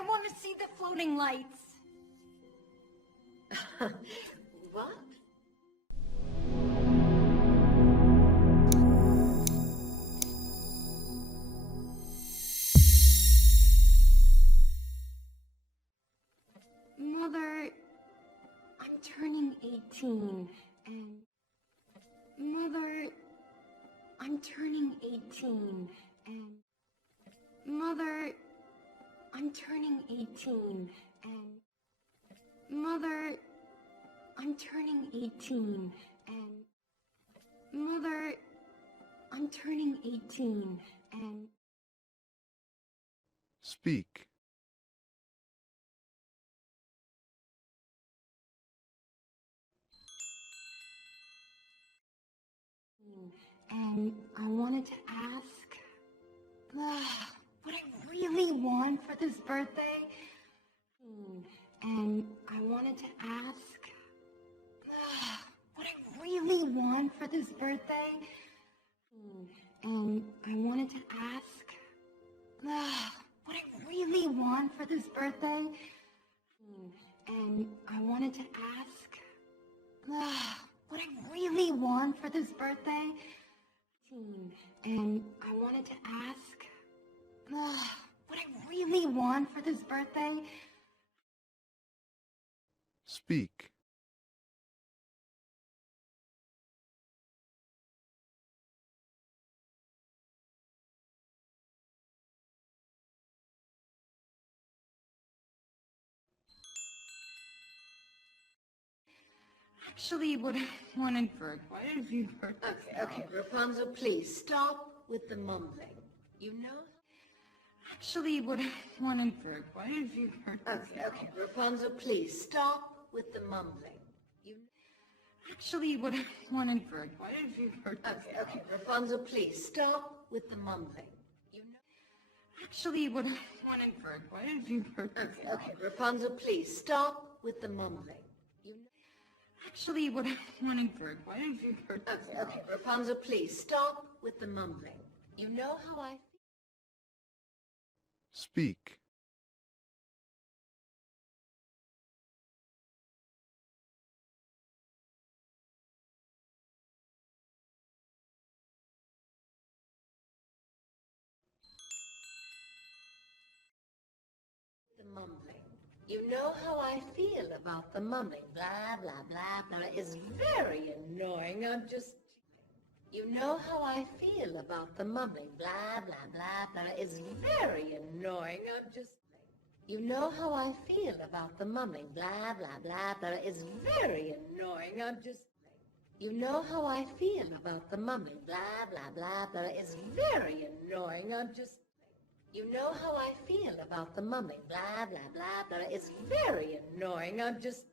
I want to see the floating lights. What? Mother, I'm turning 18, and... Mother, I'm turning 18, and... Mother, I'm turning 18, and... Mother, I'm turning 18, and... Mother, I'm turning 18, and... Speak. And I wanted to ask what I really want for this birthday. And I wanted to ask what I really want for this birthday. And I wanted to ask what I really want for this birthday. And I wanted to ask what I really want for this birthday. And I wanted to ask what I really want for this birthday. Speak. Actually, what I wanted for quite a few birthdays. Okay, Rapunzel, please stop with the mumbling. You know? Actually, what I wanted for quite a few birthdays. Okay, Rapunzel, please stop with the mumbling. You know? Actually, what I wanted for quite a few birthdays. Okay, Rapunzel, please stop with the mumbling. You know? Actually, what I wanted for quite a few birthdays. Okay, Rapunzel, please stop with the mumbling. You know? Actually, what I wanted for quite a few birthdays. Okay, Rapunzel, please stop with the mumbling. You know how I feel. Speak. The mumbling. You know how I feel about the mumbling. Blah, blah, blah, blah. It's very annoying. I'm just... You know how I feel about the mumbling. Blah, blah, blah, blah. It's very annoying. I'm just... You know how I feel about the mumbling. Blah, blah, blah, blah. It's very annoying. I'm just... You know how I feel about the mumbling. Blah, blah, blah, blah. It's very annoying. I'm just... You know how I feel about the mumbling. Blah, blah, blah, blah. It's very annoying. I'm just...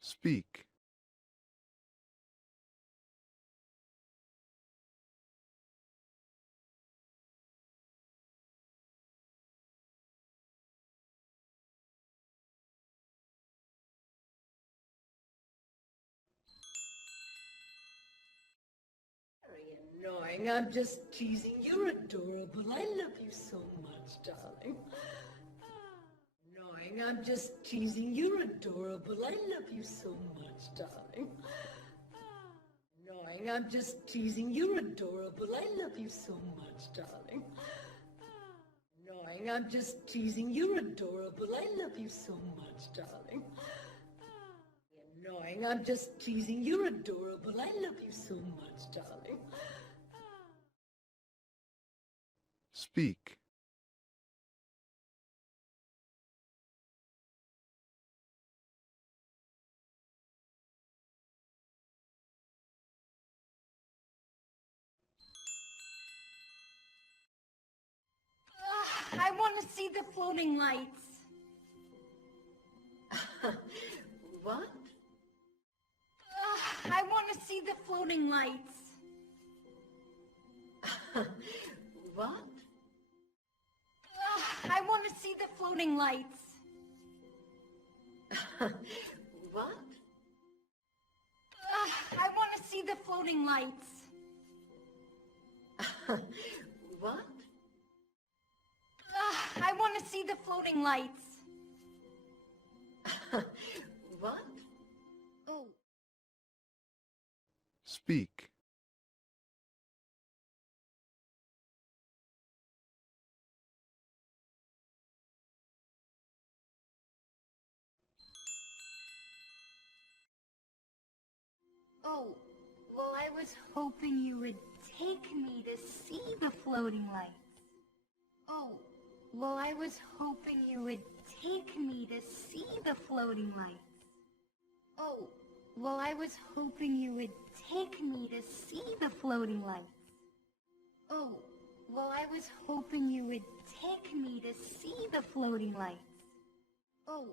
Speak. Annoying. I'm just teasing. You're adorable. I love you so much, darling. Annoying. I'm just teasing. You're adorable. I love you so much, darling. Annoying. I'm just teasing. You're adorable. I love you so much, darling. Annoying. I'm just teasing. You're adorable. I love you so much, darling. Annoying. I'm just teasing. You're adorable. I love you so much, darling. Speak. I want to see the floating lights. What? I want to see the floating lights. What? I want to see the floating lights. What? I want to see the floating lights. What? I see the floating lights. What? Oh. Speak. Oh, well, I was hoping you would take me to see the floating lights. Oh, well, I was hoping you would take me to see the floating lights. Oh, well, I was hoping you would take me to see the floating lights. Oh, well, I was hoping you would take me to see the floating lights. Oh,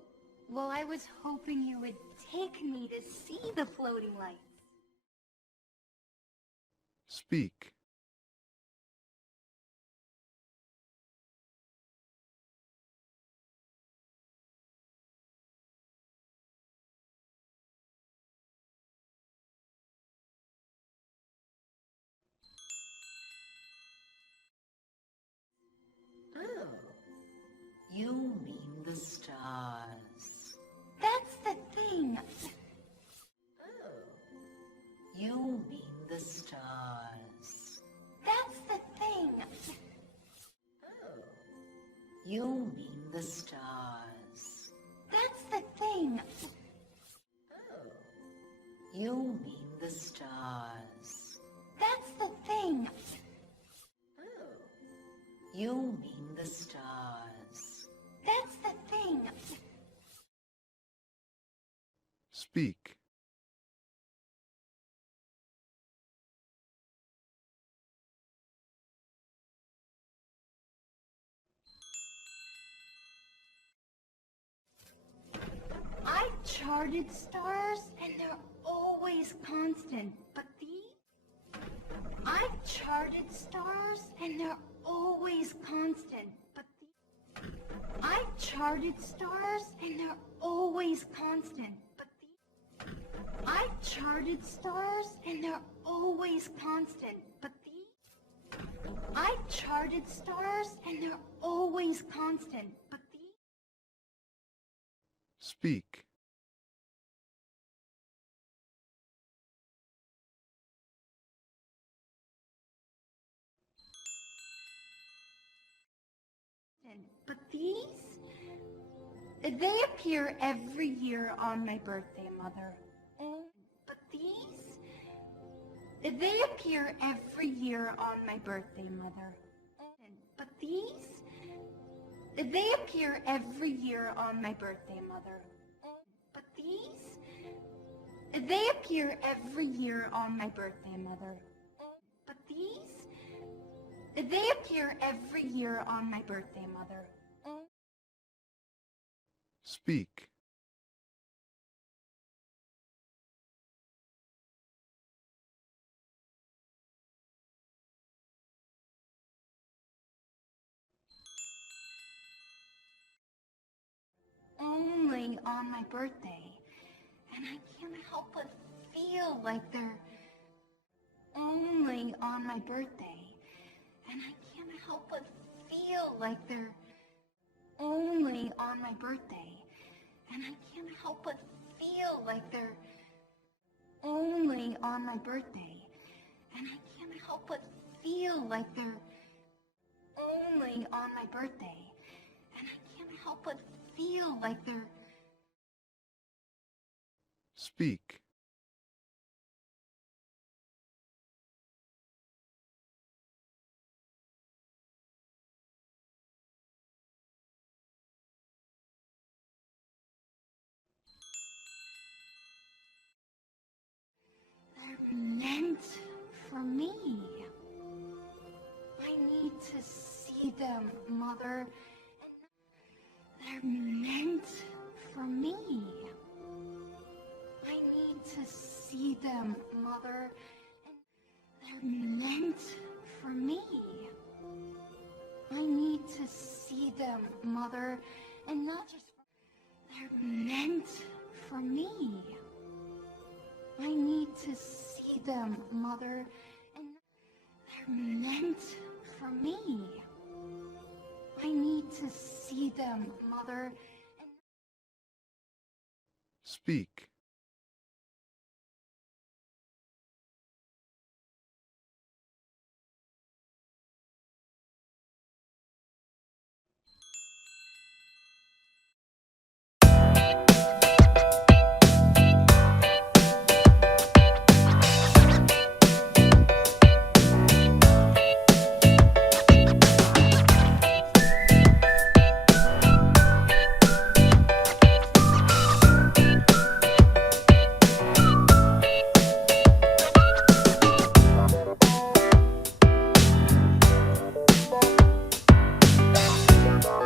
well, I was hoping you would take me to see the floating lights. Speak. Oh, you mean the stars. That's the thing. Oh, you mean the stars. That's the thing. Oh, you mean the stars. That's the thing. Oh, you mean the stars. That's the thing. Oh, you mean the stars. That's the thing. Speak. I charted stars and they're always constant, but these? I've charted stars and they're always constant, but these? I've charted stars and they're always constant, but these? I've charted stars and they're always constant, but these? I've charted stars and they're always constant, but these? Speak. But these? They appear every year on my birthday, Mother. But these? They appear every year on my birthday, Mother. But these? They appear every year on my birthday, Mother. But these? They appear every year on my birthday, Mother. But these? They appear every year on my birthday, Mother. Speak. Only on my birthday. And I can't help but feel like they're only on my birthday. And I can't help but feel like they're only on my birthday. And I can't help but feel like they're only on my birthday. And I can't help but feel like they're only on my birthday. And I can't help but feel like they're Speak. they're meant for me. I need to see them, Mother. They're meant for me. I need to see them, Mother. They're meant for me. I need to see them, Mother, and not just they're meant for me. I need to see them, Mother, and they're meant for me. I need to see see them, Mother. And Speak.